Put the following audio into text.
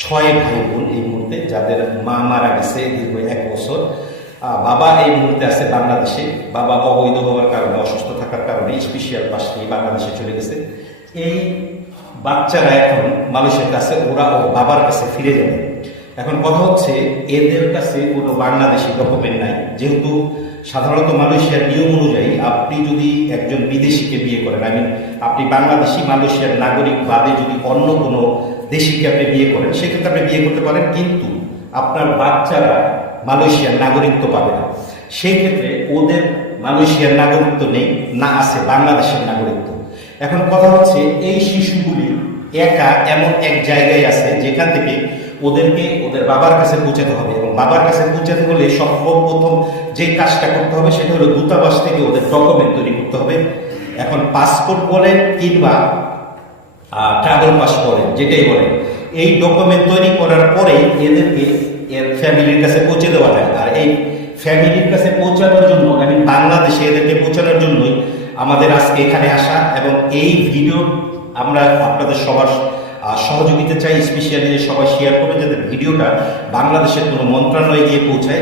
6 ভাই বোন এই মুহূর্তে, যাদের মা মারা গেছে দীর্ঘ 1 বছর। বাবা এই মুহূর্তে আছে বাংলাদেশে। বাবা অবৈধ হওয়ার কারণে, অসুস্থ থাকার কারণে স্পেশাল পাস নিয়ে বাংলাদেশে চলে গেছে। এই বাচ্চারা এখন মালয়েশিয়ার কাছে, ওরা ও বাবার কাছে ফিরে যাবে। এখন কথা হচ্ছে, এদের কাছে কোনো বাংলাদেশি ডকুমেন্ট নাই। যেহেতু সাধারণত মালয়েশিয়ার নিয়ম অনুযায়ী আপনি যদি একজন বিদেশিকে বিয়ে করেন, আপনি বাংলাদেশি মালয়েশিয়ার নাগরিক বাদে যদি অন্য কোনো দেশিকে আপনি বিয়ে করেন, সেক্ষেত্রে আপনি বিয়ে করতে পারেন, কিন্তু আপনার বাচ্চারা মালয়েশিয়ার নাগরিকত্ব পাবে না। সেই ক্ষেত্রে ওদের মালয়েশিয়ার নাগরিকত্ব নেই, না আছে বাংলাদেশের নাগরিকত্ব। এখন কথা হচ্ছে, এই শিশুগুলি একা এমন এক জায়গায় আছে যেখান থেকে ওদেরকে ওদের বাবার কাছে পৌঁছাতে হবে, এবং বাবার কাছে পৌঁছাতে হলে সর্বপ্রথম যে কাজটা করতে হবে সেটা হলো দূতাবাস থেকে ওদের ডকুমেন্ট তৈরি করতে হবে। এখন পাসপোর্ট বলেন কিংবা ট্রাভেল পাস বলেন, যেটাই বলেন, এই ডকুমেন্ট তৈরি করার পরে এদেরকে এর ফ্যামিলির কাছে পৌঁছে দেওয়া যায়। আর এই ফ্যামিলির কাছে পৌঁছানোর জন্য, বাংলাদেশে এদেরকে পৌঁছানোর জন্যই আমাদের আজকে এখানে আসা, এবং এই ভিডিও আমরা আপনাদের সবার সহযোগিতা চাই। স্পেশালি সবাই শেয়ার করবে, যাতে ভিডিওটা বাংলাদেশের কোনো মন্ত্রণালয়ে গিয়ে পৌঁছায়।